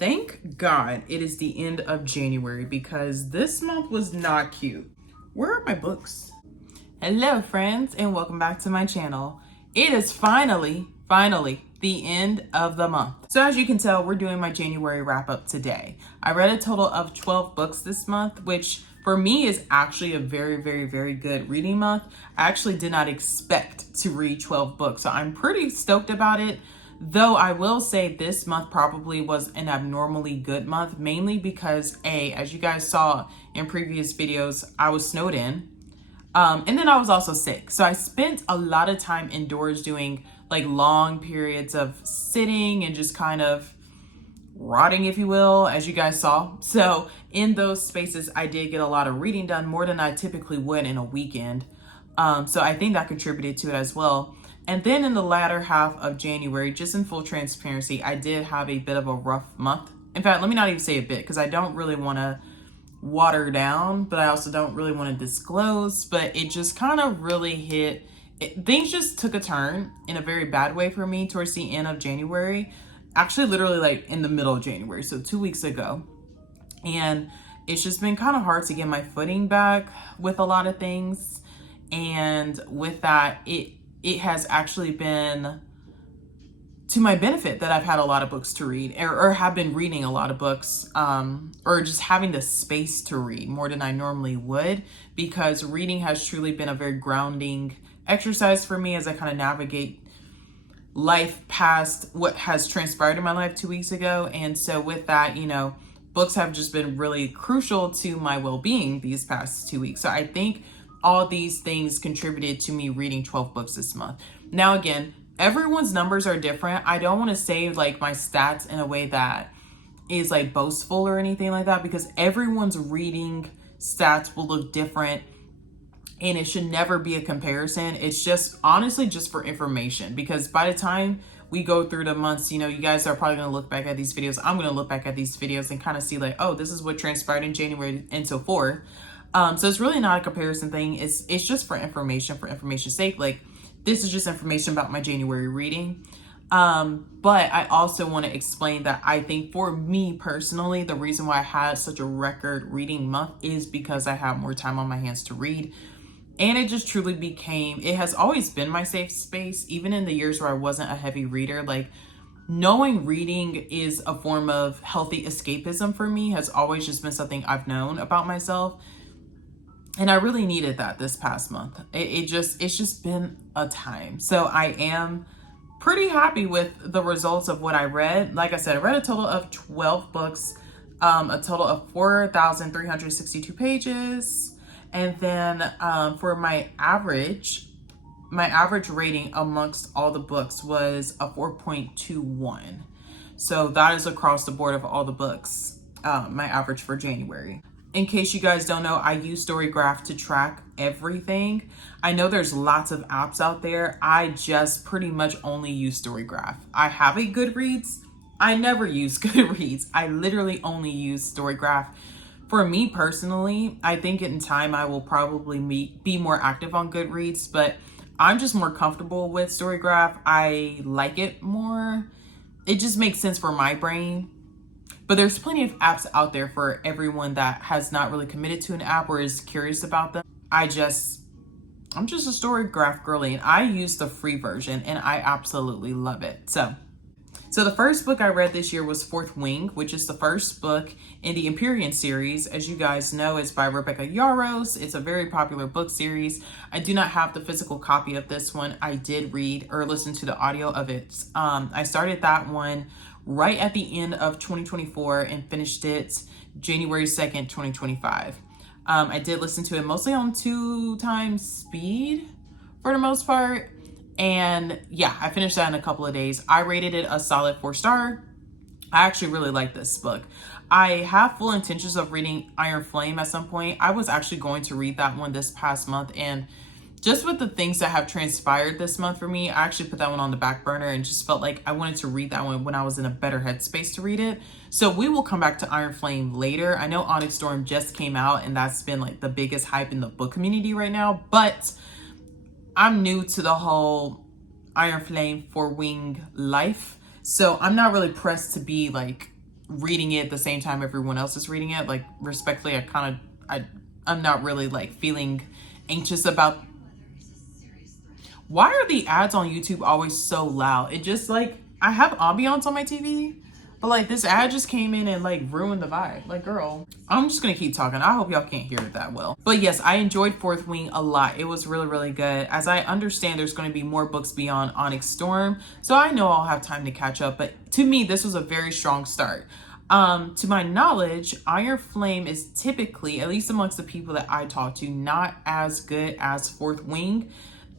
Thank God it is the end of January because this month was not cute. Where are my books? Hello friends, and welcome back to my channel. It is finally the end of the month. So as you can tell, we're doing my January wrap up today. I read a total of 12 books this month, which for me is actually a very good reading month. I actually did not expect to read 12 books, so I'm pretty stoked about it. Though I will say this month probably was an abnormally good month, mainly because as you guys saw in previous videos, I was snowed in. And then I was also sick. So I spent a lot of time indoors doing like long periods of sitting and just kind of rotting, if you will, as you guys saw. So in those spaces, I did get a lot of reading done, more than I typically would in a weekend. So I think that contributed to it as well. And then in the latter half of January, just in full transparency, I did have a bit of a rough month. In fact, let me not even say a bit, because I don't really want to water down, but I also don't really want to disclose. But it just kind of really hit, things just took a turn in a very bad way for me towards the end of January. Actually, literally like in the middle of January, so 2 weeks ago. And it's just been kind of hard to get my footing back with a lot of things. And with that, it has actually been to my benefit that I've had a lot of books to read, or have been reading a lot of books, or just having the space to read more than I normally would, because reading has truly been a very grounding exercise for me as I kind of navigate life past what has transpired in my life 2 weeks ago. And so with that, you know, books have just been really crucial to my well-being these past 2 weeks. So I think all these things contributed to me reading 12 books this month. Now, again, everyone's numbers are different. I don't want to say like my stats in a way that is like boastful or anything like that, because everyone's reading stats will look different and it should never be a comparison. It's just honestly just for information, because by the time we go through the months, you know, you guys are probably going to look back at these videos. I'm going to look back at these videos and kind of see like, oh, this is what transpired in January and so forth. So it's really not a comparison thing. It's just for information's sake. Like, this is just information about my January reading. But I also want to explain that I think for me personally, the reason why I had such a record reading month is because I have more time on my hands to read. And it just truly it has always been my safe space, even in the years where I wasn't a heavy reader. Like, knowing reading is a form of healthy escapism for me has always just been something I've known about myself. And I really needed that this past month. It's just been a time. So I am pretty happy with the results of what I read. Like I said, I read a total of 12 books, a total of 4,362 pages. And then for my average rating amongst all the books was a 4.21. So that is across the board of all the books, my average for January. In case you guys don't know, I use Storygraph to track everything. I know there's lots of apps out there. I just pretty much only use Storygraph. I have a Goodreads. I never use Goodreads. I literally only use Storygraph. For me personally, I think in time I will probably be more active on Goodreads, but I'm just more comfortable with Storygraph. I like it more. It just makes sense for my brain. But there's plenty of apps out there for everyone that has not really committed to an app or is curious about them. I'm just a Storygraph girly, and I use the free version and I absolutely love it. So the first book I read this year was Fourth Wing, which is the first book in the Empyrean series. As you guys know, it's by Rebecca Yarros. It's a very popular book series. I do not have the physical copy of this one. I did read or listen to the audio of it. I started that one right at the end of 2024 and finished it January 2nd, 2025. I did listen to it mostly on 2x speed for the most part. And yeah, I finished that in a couple of days. I rated it a solid 4-star. I actually really like this book. I have full intentions of reading Iron Flame at some point. I was actually going to read that one this past month, and just with the things that have transpired this month for me, I actually put that one on the back burner and just felt like I wanted to read that one when I was in a better headspace to read it. So we will come back to Iron Flame later. I know Onyx Storm just came out and that's been like the biggest hype in the book community right now, but I'm new to the whole Iron Flame 4-wing life. So I'm not really pressed to be like reading it at the same time everyone else is reading it. Like, respectfully, I'm not really like feeling anxious about. Why are the ads on YouTube always so loud? It just like, I have ambiance on my TV, but like this ad just came in and like ruined the vibe. Like, girl, I'm just gonna keep talking. I hope y'all can't hear it that well. But yes, I enjoyed Fourth Wing a lot. It was really, really good. As I understand, there's going to be more books beyond Onyx Storm, so I know I'll have time to catch up. But to me, this was a very strong start. To my knowledge, Iron Flame is typically, at least amongst the people that I talk to, not as good as Fourth Wing.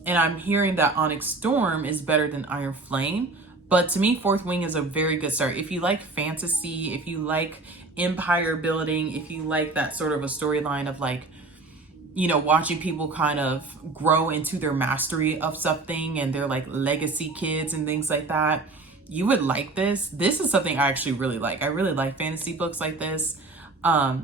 And I'm hearing that Onyx Storm is better than Iron Flame. But to me, Fourth Wing is a very good start. If you like fantasy, if you like empire building, if you like that sort of a storyline of like, you know, watching people kind of grow into their mastery of something and they're like legacy kids and things like that, you would like this. This is something I actually really like. I really like fantasy books like this. I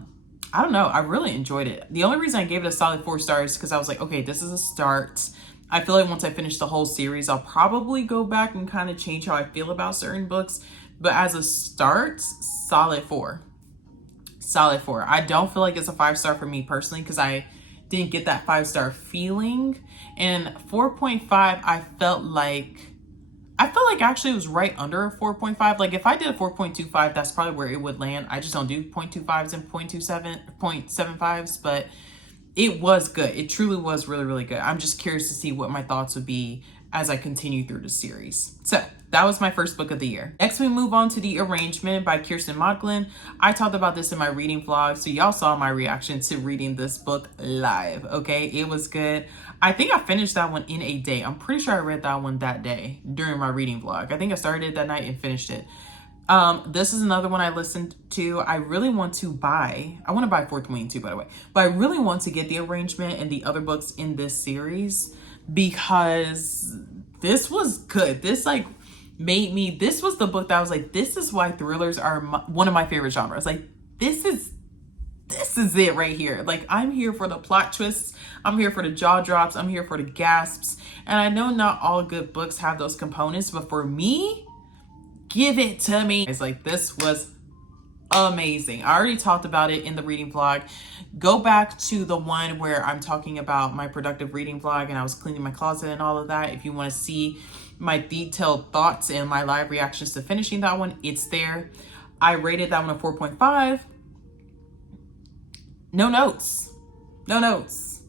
don't know. I really enjoyed it. The only reason I gave it a solid 4 stars is because I was like, okay, this is a start. I feel like once I finish the whole series, I'll probably go back and kind of change how I feel about certain books. But as a start, solid 4. Solid 4. I don't feel like it's a 5-star for me personally because I didn't get that 5-star feeling. And 4.5, I felt like actually it was right under a 4.5. Like if I did a 4.25, that's probably where it would land. I just don't do 0.25s and 0.75s, but it was good. It truly was really, really good. I'm just curious to see what my thoughts would be as I continue through the series. So that was my first book of the year. Next, we move on to The Arrangement by Kirsten Modglin. I talked about this in my reading vlog, so y'all saw my reaction to reading this book live, okay? It was good. I think I finished that one in a day. I'm pretty sure I read that one that day during my reading vlog. I think I started it that night and finished it. This is another one I listened to. I really want to buy, I want to buy Fourth Wing too, by the way, but I really want to get The Arrangement and the other books in this series because this was good. This like made me, this was the book that I was like, this is why thrillers are one of my favorite genres. Like this is it right here. Like I'm here for the plot twists. I'm here for the jaw drops. I'm here for the gasps. And I know not all good books have those components, but for me, give it to me. It's like, this was amazing. I already talked about it in the reading vlog. Go back to the one where I'm talking about my productive reading vlog and I was cleaning my closet and all of that. If you want to see my detailed thoughts and my live reactions to finishing that one, it's there. I rated that one a 4.5. No notes. No notes.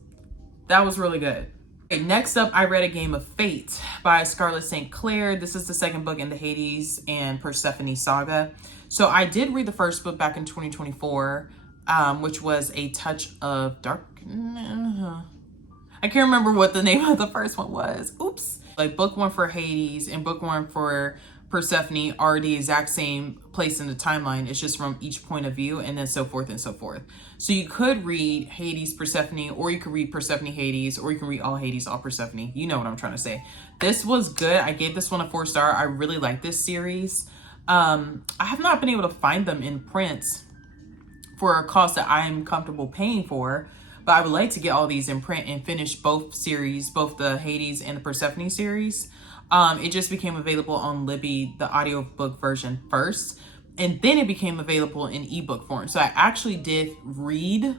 That was really good. Okay, next up, I read A Game of Fate by Scarlett St. Clair. This is the second book in the Hades and Persephone saga. So I did read the first book back in 2024, which was A Touch of Dark. I can't remember what the name of the first one was. Oops. Like book 1 for Hades and book 1 for Persephone are the exact same place in the timeline. It's just from each point of view and then so forth and so forth. So you could read Hades, Persephone, or you could read Persephone, Hades, or you can read all Hades, all Persephone. You know what I'm trying to say. This was good. I gave this one a 4-star. I really like this series. I have not been able to find them in print for a cost that I'm comfortable paying for, but I would like to get all these in print and finish both series, both the Hades and the Persephone series. It just became available on Libby, the audiobook version first, and then it became available in ebook form. So I actually did read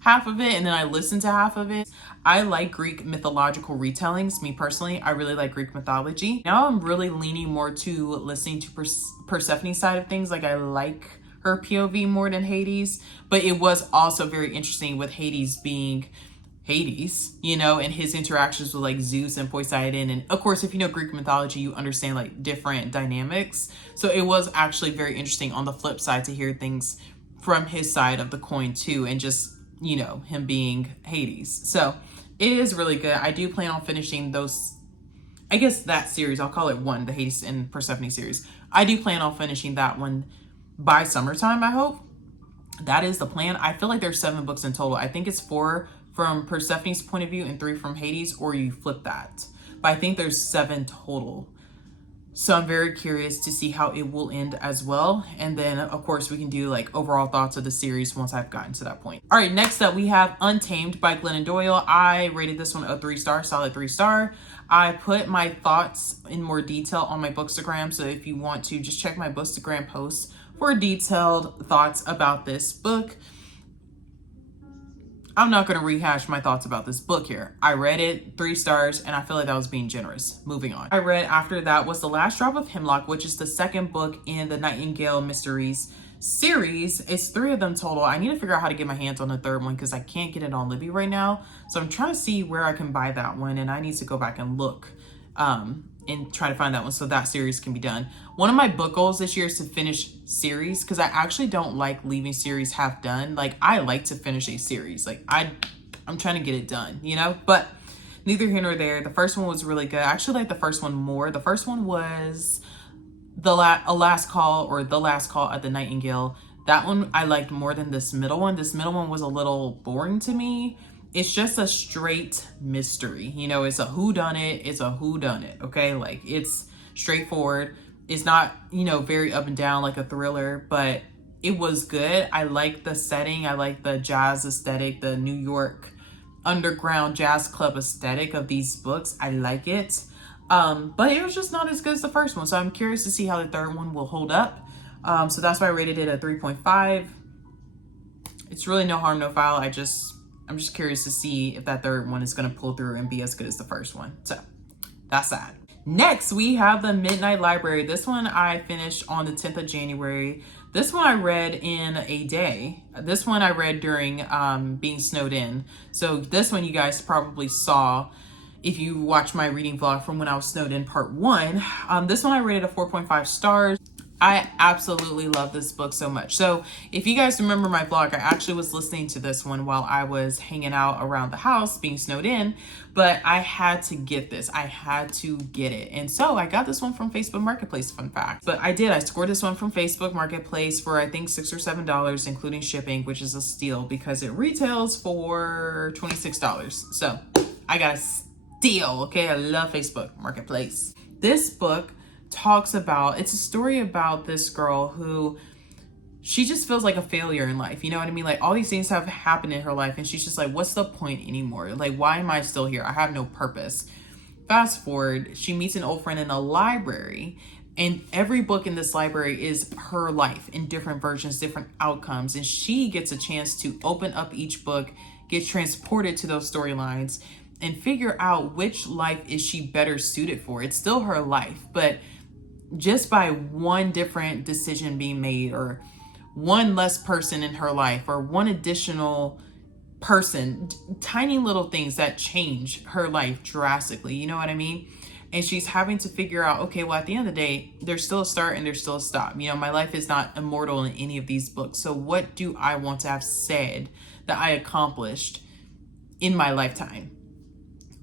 half of it and then I listened to half of it. I like Greek mythological retellings. Me personally, I really like Greek mythology. Now I'm really leaning more to listening to Persephone's side of things. Like I like her POV more than Hades, but it was also very interesting with Hades being Hades, you know, and his interactions with like Zeus and Poseidon. And of course, if you know Greek mythology, you understand like different dynamics. So it was actually very interesting on the flip side to hear things from his side of the coin too. And just, you know, him being Hades. So it is really good. I do plan on finishing those, I guess that series, I'll call it one, the Hades and Persephone series. I do plan on finishing that one by summertime, I hope. That is the plan. I feel like there's 7 books in total. I think it's 4 from Persephone's point of view and 3 from Hades, or you flip that. But I think there's 7 total. So I'm very curious to see how it will end as well. And then of course we can do like overall thoughts of the series once I've gotten to that point. All right, next up we have Untamed by Glennon Doyle. I rated this one a 3-star, solid 3-star. I put my thoughts in more detail on my Bookstagram. So if you want to just check my Bookstagram posts for detailed thoughts about this book. I'm not going to rehash my thoughts about this book here. I read it 3 stars and I feel like that was being generous. Moving on. I read after that was The Last Drop of Hemlock, which is the second book in the Nightingale Mysteries series. It's 3 of them total. I need to figure out how to get my hands on the third one because I can't get it on Libby right now. So I'm trying to see where I can buy that one, and I need to go back and look and try to find that one so that series can be done. One of my book goals this year is to finish series because I actually don't like leaving series half done. Like, I like to finish a series. Like, I'm trying to get it done, you know? But neither here nor there. The first one was really good. I actually like the first one more. The first one was The Last Call at the Nightingale. That one I liked more than this middle one. This middle one was a little boring to me. It's just a straight mystery. You know, it's a whodunit. It's a whodunit, okay? Like, it's straightforward. It's not, you know, very up and down like a thriller, but it was good. I like the setting. I like the jazz aesthetic, the New York underground jazz club aesthetic of these books. I like it. But it was just not as good as the first one. So I'm curious to see how the third one will hold up. So that's why I rated it a 3.5. It's really no harm, no foul. I'm just curious to see if that third one is going to pull through and be as good as the first one. So that's that. Next, we have The Midnight Library. This one I finished on the 10th of January. This one I read in a day. This one I read during being snowed in. So this one you guys probably saw if you watch my reading vlog from when I was snowed in part 1. This one I rated a 4.5 stars. I absolutely love this book so much. So if you guys remember my vlog, I actually was listening to this one while I was hanging out around the house being snowed in, but I had to get this. I had to get it. And so I got this one from Facebook Marketplace, fun fact. But I did. I scored this one from Facebook Marketplace for I think $6 or $7, including shipping, which is a steal because it retails for $26. So I got a steal, okay? I love Facebook Marketplace. This book talks about, it's a story about this girl who, she just feels like a failure in life. You know what I mean? Like, all these things have happened in her life and she's just like, what's the point anymore? Like, why am I still here? I have no purpose. Fast forward, she meets an old friend in a library, and every book in this library is her life in different versions, different outcomes. And she gets a chance to open up each book, get transported to those storylines, and figure out which life is she better suited for. It's still her life, but just by one different decision being made, or one less person in her life, or one additional person, tiny little things that change her life drastically, you know what I mean? And she's having to figure out, okay, well, at the end of the day, there's still a start and there's still a stop. You know, my life is not immortal in any of these books. So what do I want to have said that I accomplished in my lifetime?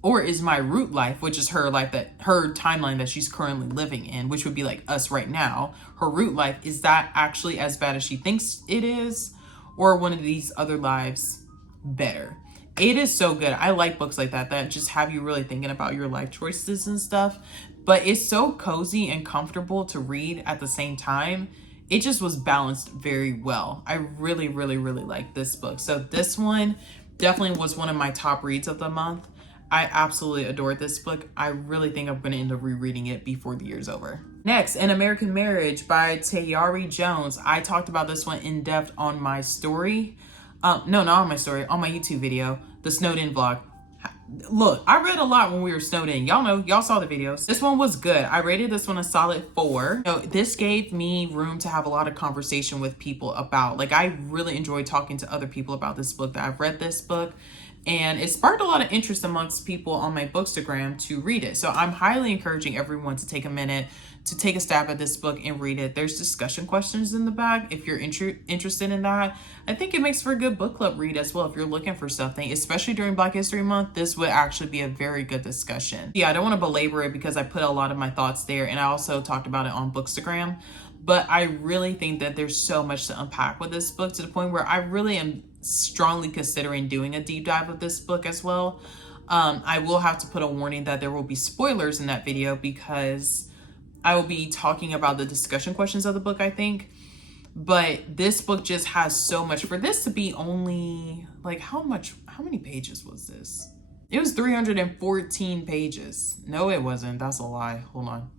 Or is my root life, which is her life, that her timeline that she's currently living in, which would be like us right now, her root life, is that actually as bad as she thinks it is? Or one of these other lives better? It is so good. I like books like that just have you really thinking about your life choices and stuff. But it's so cozy and comfortable to read at the same time. It just was balanced very well. I really, really, really like this book. So this one definitely was one of my top reads of the month. I absolutely adored this book. I really think I'm going to end up rereading it before the year's over. Next, An American Marriage by Tayari Jones. I talked about this one in depth on my story. No, not on my story, on my YouTube video, the Snowed In vlog. Look, I read a lot when we were snowed in. Y'all know, y'all saw the videos. This one was good. I rated this one a solid 4. So this gave me room to have a lot of conversation with people about, like, I really enjoyed talking to other people about this book, that I've read this book. And it sparked a lot of interest amongst people on my Bookstagram to read it. So I'm highly encouraging everyone to take a minute to take a stab at this book and read it. There's discussion questions in the back if you're interested in that. I think it makes for a good book club read as well if you're looking for something, especially during Black History Month. This would actually be a very good discussion. Yeah, I don't want to belabor it because I put a lot of my thoughts there, and I also talked about it on Bookstagram. But I really think that there's so much to unpack with this book, to the point where I really am strongly considering doing a deep dive of this book as well. I will have to put a warning that there will be spoilers in that video because I will be talking about the discussion questions of the book, I think. But this book just has so much. For this to be only, like, how many pages was this? It was 314 pages. No, it wasn't. That's a lie. Hold on.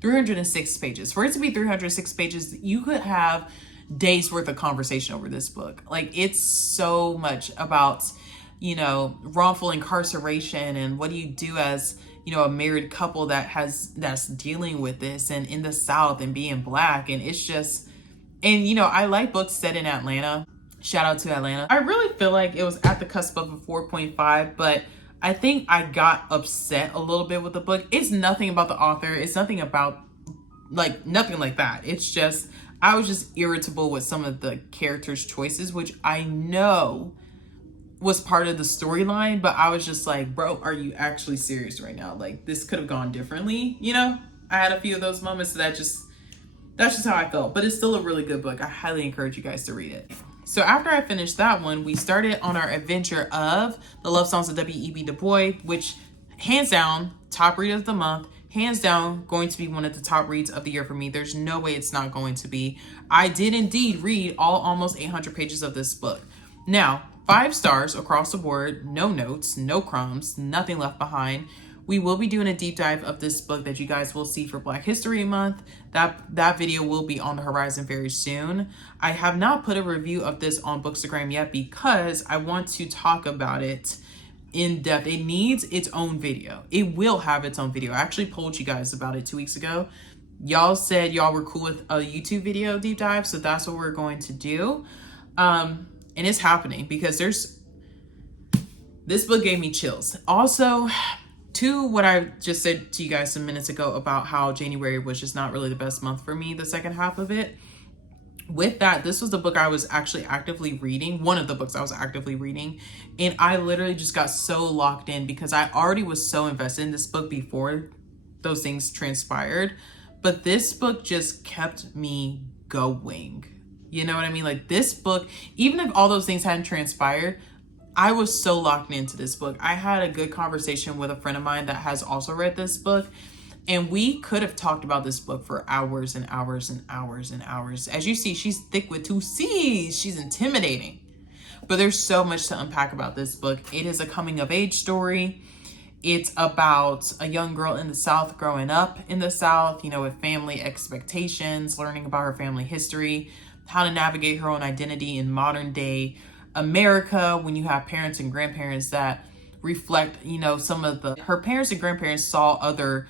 306 pages. For it to be 306 pages, you could have days worth of conversation over this book. Like, it's so much about, you know, wrongful incarceration and what do you do as, you know, a married couple that's dealing with this, and in the South and being Black. And it's just, and you know, I like books set in Atlanta. Shout out to Atlanta. I really feel like it was at the cusp of a 4.5, but I think I got upset a little bit with the book. It's nothing about the author. It's nothing about, like, nothing like that. It's just, I was just irritable with some of the characters' choices, which I know was part of the storyline, but I was just like, bro, are you actually serious right now? Like, this could have gone differently, you know? I had a few of those moments that's just how I felt, but it's still a really good book. I highly encourage you guys to read it. So after I finished that one, we started on our adventure of The Love Songs of W.E.B. DuBois, which hands down, top read of the month, hands down going to be one of the top reads of the year for me. There's no way it's not going to be. I did indeed read almost 800 pages of this book. Now, 5 stars across the board, no notes, no crumbs, nothing left behind. We will be doing a deep dive of this book that you guys will see for Black History Month. That video will be on the horizon very soon. I have not put a review of this on Bookstagram yet because I want to talk about it in depth. It needs its own video. It will have its own video. I actually polled you guys about it 2 weeks ago. Y'all said y'all were cool with a YouTube video deep dive, so that's what we're going to do. And it's happening because this book gave me chills. Also, to what I just said to you guys some minutes ago about how January was just not really the best month for me, the second half of it. With that, this was the book I was actually actively reading, one of the books I was actively reading, and I literally just got so locked in because I already was so invested in this book before those things transpired, but this book just kept me going. You know what I mean? Like, this book, even if all those things hadn't transpired, I was so locked into this book. I had a good conversation with a friend of mine that has also read this book, and we could have talked about this book for hours and hours and hours and hours. As you see, she's thick with 2 C's. She's intimidating. But there's so much to unpack about this book. It is a coming of age story. It's about a young girl in the South growing up in the South, you know, with family expectations, learning about her family history, how to navigate her own identity in modern day America when you have parents and grandparents that reflect, you know, her parents and grandparents saw other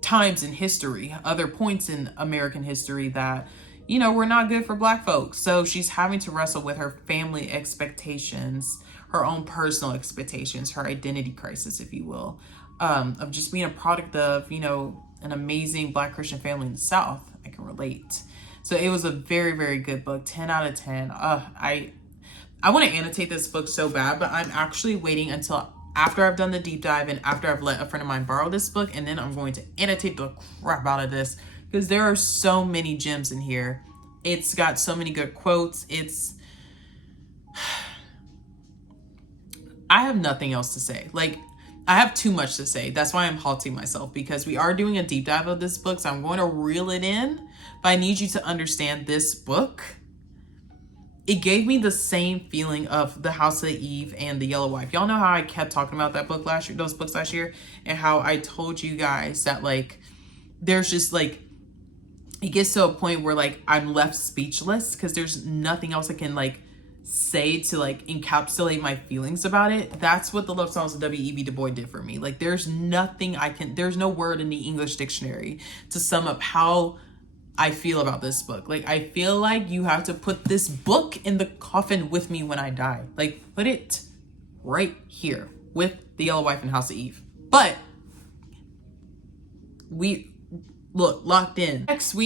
times in history, other points in American history that, you know, were not good for Black folks. So she's having to wrestle with her family expectations, her own personal expectations, her identity crisis, if you will, of just being a product of, you know, an amazing Black Christian family in the South. I can relate. So it was a very, very good book, 10 out of 10. I want to annotate this book so bad, but I'm actually waiting until after I've done the deep dive and after I've let a friend of mine borrow this book, and then I'm going to annotate the crap out of this because there are so many gems in here. It's got so many good quotes. I have nothing else to say. Like, I have too much to say. That's why I'm halting myself, because we are doing a deep dive of this book, so I'm going to reel it in, but I need you to understand this book. It gave me the same feeling of The House of Eve and The Yellow Wife. Y'all know how I kept talking about those books last year, and how I told you guys that, like, there's just, like, it gets to a point where, like, I'm left speechless because there's nothing else I can, like, say to, like, encapsulate my feelings about it. That's what The Love Songs of W.E.B. DuBois did for me. Like, there's no word in the English dictionary to sum up how I feel about this book. Like, I feel like you have to put this book in the coffin with me when I die. Like, put it right here with The Yellow Wife and House of Eve. But we locked in. Next,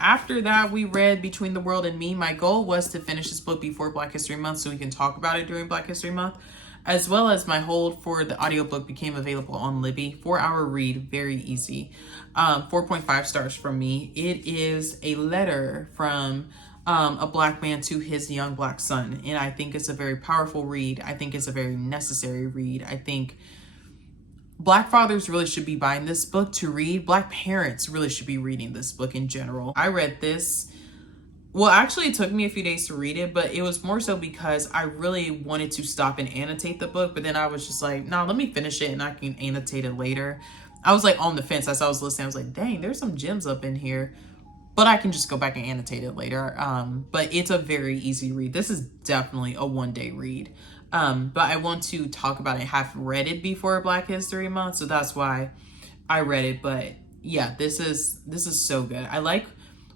after that, we read Between the World and Me. My goal was to finish this book before Black History Month so we can talk about it during Black History Month, as well as my hold for the audiobook became available on Libby. 4-hour read, very easy. 4.5 stars from me. It is a letter from a Black man to his young Black son, and I think it's a very powerful read. I think it's a very necessary read. I think Black fathers really should be buying this book to read. Black parents really should be reading this book in general. I read this. Well, actually, it took me a few days to read it, but it was more so because I really wanted to stop and annotate the book. But then I was just like, no, let me finish it and I can annotate it later. I was like on the fence as I was listening. I was like, dang, there's some gems up in here, but I can just go back and annotate it later. But it's a very easy read. This is definitely a one-day read. But I want to talk about it. I have read it before Black History Month, so that's why I read it. But yeah, this is so good. I like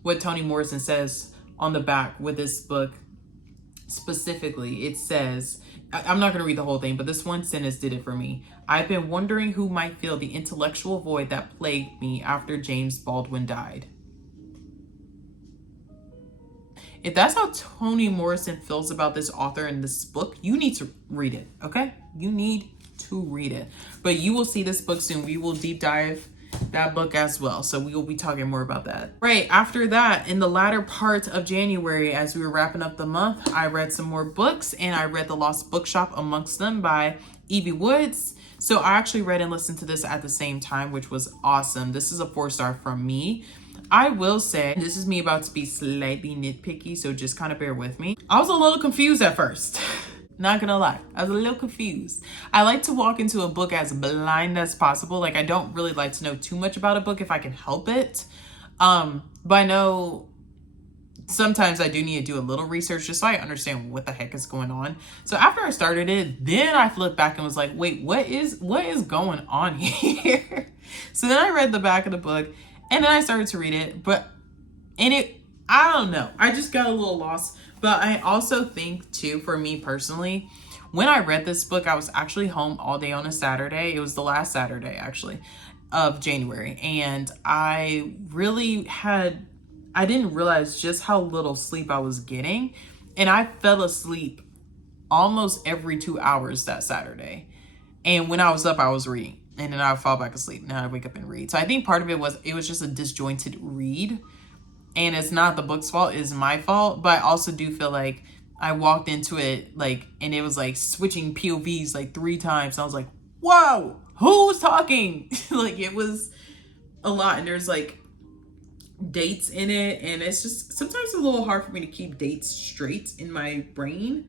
what Toni Morrison says on the back with this book specifically. It says, I'm not going to read the whole thing, but this one sentence did it for me. I've been wondering who might fill the intellectual void that plagued me after James Baldwin died. If that's how Toni Morrison feels about this author and this book, you need to read it, okay? You need to read it. But you will see this book soon. We will deep dive that book as well. So we will be talking more about that. Right, after that, in the latter part of January, as we were wrapping up the month, I read some more books, and I read The Lost Bookshop amongst them by E.B. Woods. So I actually read and listened to this at the same time, which was awesome. This is a 4-star from me. I will say, this is me about to be slightly nitpicky, so just kind of bear with me. I was a little confused at first. Not gonna lie, I was a little confused. I like to walk into a book as blind as possible. Like, I don't really like to know too much about a book if I can help it. But I know sometimes I do need to do a little research just so I understand what the heck is going on. So after I started it, then I flipped back and was like, wait, what is going on here? So then I read the back of the book, and then I started to read it, I don't know. I just got a little lost. But I also think too, for me personally, when I read this book, I was actually home all day on a Saturday. It was the last Saturday actually of January. And I didn't realize just how little sleep I was getting. And I fell asleep almost every 2 hours that Saturday. And when I was up, I was reading. And then I would fall back asleep. Now I wake up and read. So I think part of it was just a disjointed read. And it's not the book's fault, it's my fault. But I also do feel like I walked into it and it was like switching POVs 3 times. And I was like, whoa, who's talking? It was a lot. And there's dates in it. And it's just, sometimes it's a little hard for me to keep dates straight in my brain.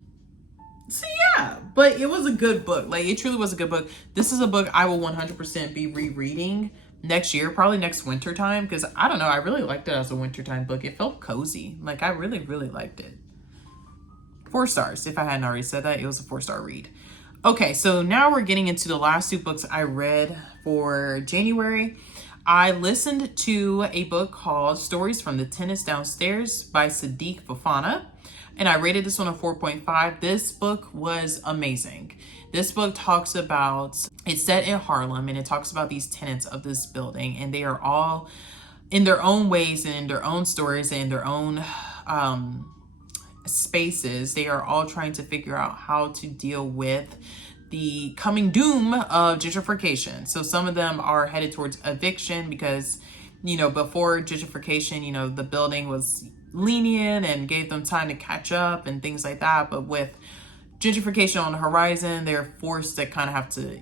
So yeah, but it was a good book. It truly was a good book. This is a book I will 100% be rereading next year, probably next winter time, because I don't know, I really liked it as a wintertime book. It felt cozy. I really, really liked it. 4 stars. If I hadn't already said that, it was a 4-star read. Okay, so now we're getting into the last 2 books I read for January. I listened to a book called Stories from the Tenants Downstairs by Sadiq Fafana. And I rated this one a 4.5. This book was amazing. This book talks about, it's set in Harlem, and it talks about these tenants of this building, and they are all in their own ways and in their own stories and in their own spaces. They are all trying to figure out how to deal with the coming doom of gentrification. So some of them are headed towards eviction because, before gentrification, the building was lenient and gave them time to catch up and things like that. But with gentrification on the horizon, they're forced to kind of have to,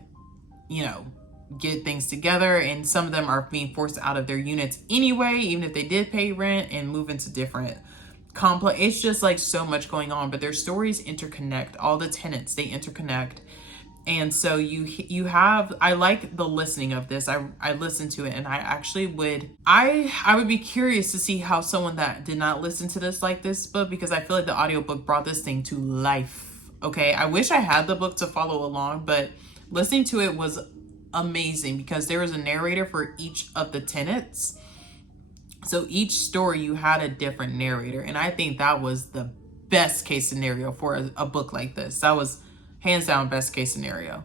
get things together. And some of them are being forced out of their units anyway, even if they did pay rent, and move into different complex. It's just so much going on, but their stories interconnect. All the tenants, they interconnect. And so you have, I like the listening of this. I listened to it, and I actually would be curious to see how someone that did not listen to this like this book, because I feel like the audiobook brought this thing to life. Okay, I wish I had the book to follow along, but listening to it was amazing because there was a narrator for each of the tenants. So each story you had a different narrator, and I think that was the best case scenario for a book like this. That was hands down best case scenario.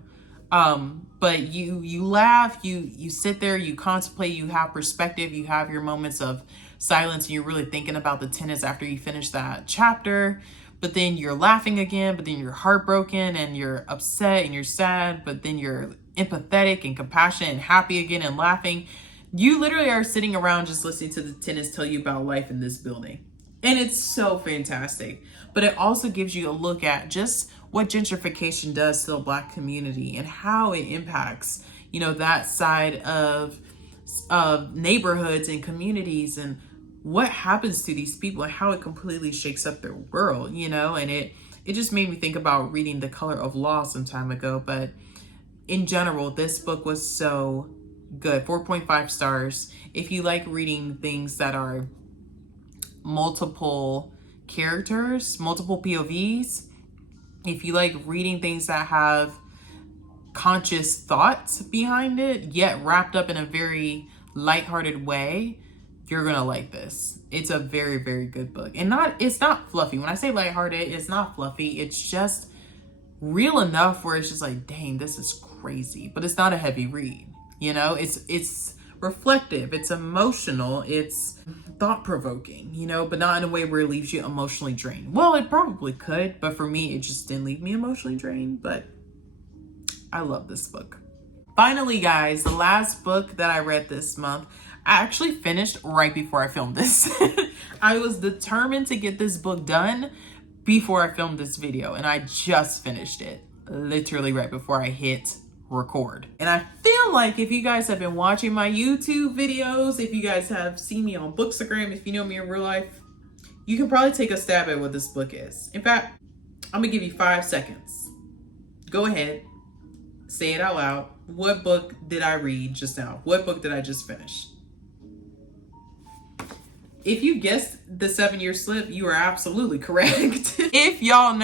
But you laugh, you sit there, you contemplate, you have perspective, you have your moments of silence, and you're really thinking about the tenants after you finish that chapter. But then you're laughing again, but then you're heartbroken and you're upset and you're sad, but then you're empathetic and compassionate and happy again and laughing. You literally are sitting around just listening to the tenants tell you about life in this building. And it's so fantastic. But it also gives you a look at just what gentrification does to the Black community and how it impacts, that side of neighborhoods and communities, and what happens to these people and how it completely shakes up their world, and it just made me think about reading The Color of Law some time ago. But in general, this book was so good. 4.5 stars. If you like reading things that are multiple characters, multiple POVs, if you like reading things that have conscious thoughts behind it, yet wrapped up in a very lighthearted way, you're gonna like this. It's a very, very good book. And it's not fluffy. When I say lighthearted, it's not fluffy. It's just real enough where it's just like, dang, this is crazy. But it's not a heavy read. You know, it's reflective, it's emotional, it's thought-provoking, you know, but not in a way where it leaves you emotionally drained. Well, it probably could, but for me, it just didn't leave me emotionally drained. But I love this book. Finally, guys, the last book that I read this month, I actually finished right before I filmed this. I was determined to get this book done before I filmed this video, and I just finished it literally right before I hit record. And I feel like if you guys have been watching my YouTube videos, if you guys have seen me on Bookstagram, if you know me in real life, you can probably take a stab at what this book is. In fact, I'm gonna give you 5 seconds. Go ahead, say it out loud. What book did I read just now? What book did I just finish? If you guessed the 7-year slip, you are absolutely correct. If y'all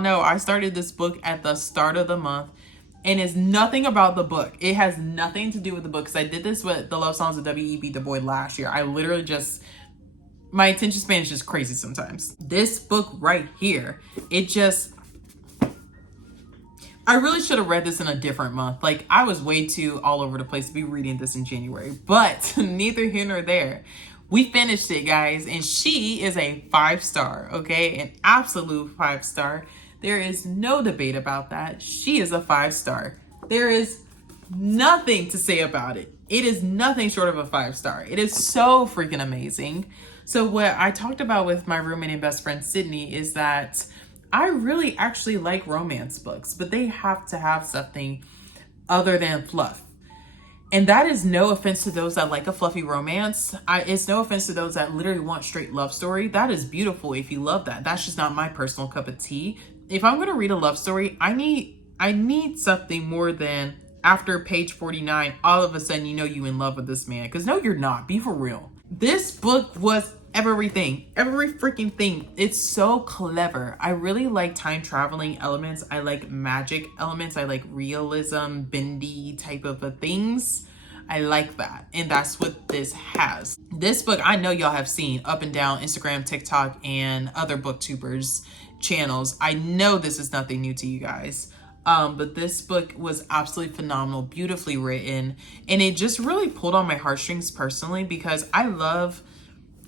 know, I started this book at the start of the month, and it's nothing about the book. It has nothing to do with the book, because I did this with the love songs of W.E.B. DuBois last year. I literally just, my attention span is just crazy sometimes. This book right here, I really should have read this in a different month. Like, I was way too all over the place to be reading this in January, but neither here nor there. We finished it, guys, and she is a 5-star, okay? An absolute 5-star. There is no debate about that. She is a 5-star. There is nothing to say about it. It is nothing short of a 5-star. It is so freaking amazing. So what I talked about with my roommate and best friend, Sydney, is that I really actually like romance books, but they have to have something other than fluff. And that is no offense to those that like a fluffy romance. It's no offense to those that literally want straight love story. That is beautiful if you love that. That's just not my personal cup of tea. If I'm going to read a love story, I need something more than after page 49, all of a sudden you know you in love with this man. Because no, you're not. Be for real. This book was everything, every freaking thing. It's so clever. I really like time traveling elements. I like magic elements. I like realism, bendy type of things. I like that. And that's what this has. This book, I know y'all have seen up and down Instagram, TikTok, and other booktubers channels. I know this is nothing new to you guys. But this book was absolutely phenomenal, beautifully written. And it just really pulled on my heartstrings personally, because I love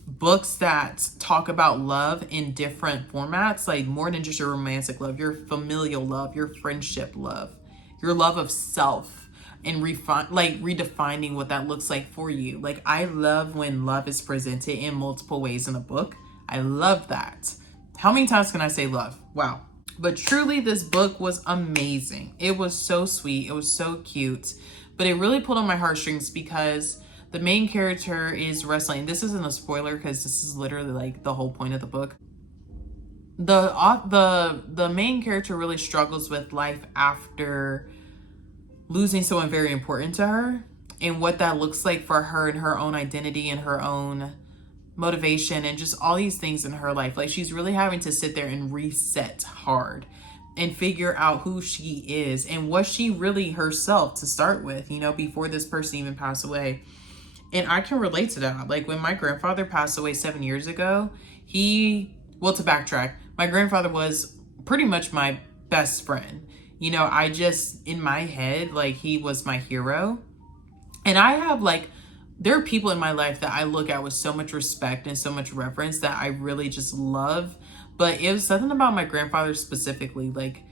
books that talk about love in different formats, like more than just your romantic love, your familial love, your friendship love, your love of self, and redefining what that looks like for you. Like, I love when love is presented in multiple ways in a book. I love that. How many times can I say love? Wow. But truly, this book was amazing. It was so sweet. It was so cute. But it really pulled on my heartstrings because the main character is wrestling. This isn't a spoiler because this is literally like the whole point of the book. The main character really struggles with life after losing someone very important to her, and what that looks like for her and her own identity and her own motivation and just all these things in her life. Like, she's really having to sit there and reset hard and figure out who she is and was she really herself to start with, you know, before this person even passed away. And I can relate to that. Like, when my grandfather passed away 7 years ago, to backtrack, my grandfather was pretty much my best friend. You know, in my head, like, he was my hero. And I have, like, there are people in my life that I look at with so much respect and so much reverence that I really just love. But it was something about my grandfather specifically. Like,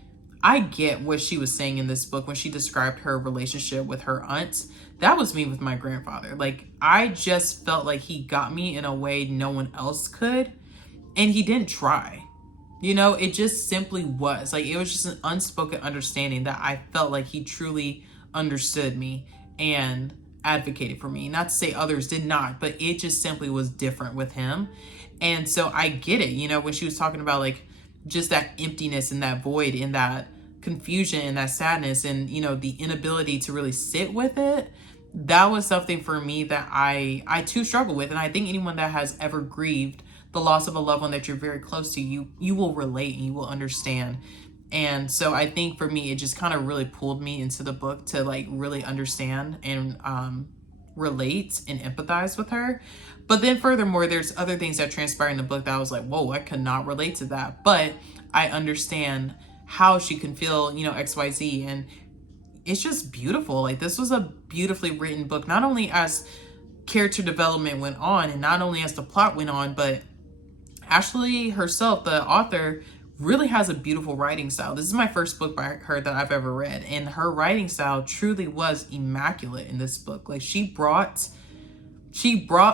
I get what she was saying in this book when she described her relationship with her aunt. That was me with my grandfather. Like, I just felt like he got me in a way no one else could. And he didn't try. You know, it just simply was. Like, it was just an unspoken understanding that I felt like he truly understood me and advocated for me. Not to say others did not, but it just simply was different with him. And so I get it, you know, when she was talking about, like, just that emptiness and that void and that confusion and that sadness and, you know, the inability to really sit with it. that was something for me that I too struggle with. And I think anyone that has ever grieved the loss of a loved one that you're very close to, you will relate and you will understand. And so I think for me, it just kind of really pulled me into the book to like really understand and relate and empathize with her. But then furthermore, there's other things that transpire in the book that I was like, whoa, I could not relate to that. But I understand how she can feel, you know, XYZ. And it's just beautiful. Like, this was a beautifully written book, not only as character development went on and not only as the plot went on, but Ashley herself, the author, really has a beautiful writing style. This is my first book by her that I've ever read, and her writing style truly was immaculate in this book. Like, she brought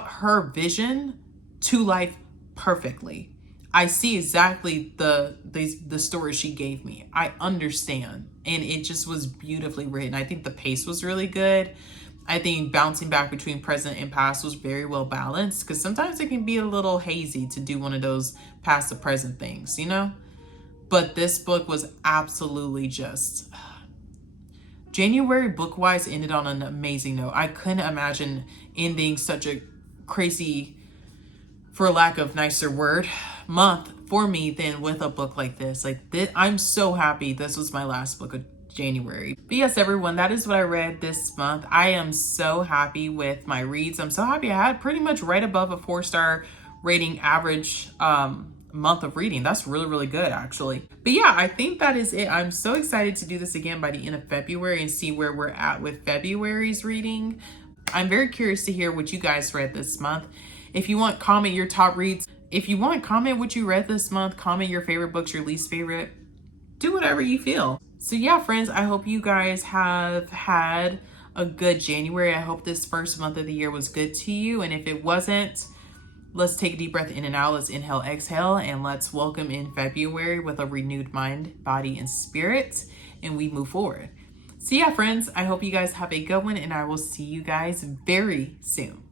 her vision to life perfectly. I see exactly the story she gave me. I understand, and it just was beautifully written. I think the pace was really good. I think bouncing back between present and past was very well balanced, because sometimes it can be a little hazy to do one of those past to present things, you know? But this book was absolutely just... January book-wise ended on an amazing note. I couldn't imagine ending such a crazy, for lack of nicer word, month for me than with a book like this. Like, I'm so happy this was my last book of January. But yes, everyone, that is what I read this month. I am so happy with my reads. I'm so happy I had pretty much right above a 4-star rating average month of reading. That's really, really good, actually. But yeah, I think that is it. I'm so excited to do this again by the end of February and see where we're at with February's reading. I'm very curious to hear what you guys read this month. If you want, comment your top reads. If you want, comment what you read this month. Comment your favorite books, your least favorite. Do whatever you feel. So yeah, friends, I hope you guys have had a good January. I hope this first month of the year was good to you. And if it wasn't, let's take a deep breath in and out. Let's inhale, exhale, and let's welcome in February with a renewed mind, body, and spirit, and we move forward. So yeah, friends, I hope you guys have a good one, and I will see you guys very soon.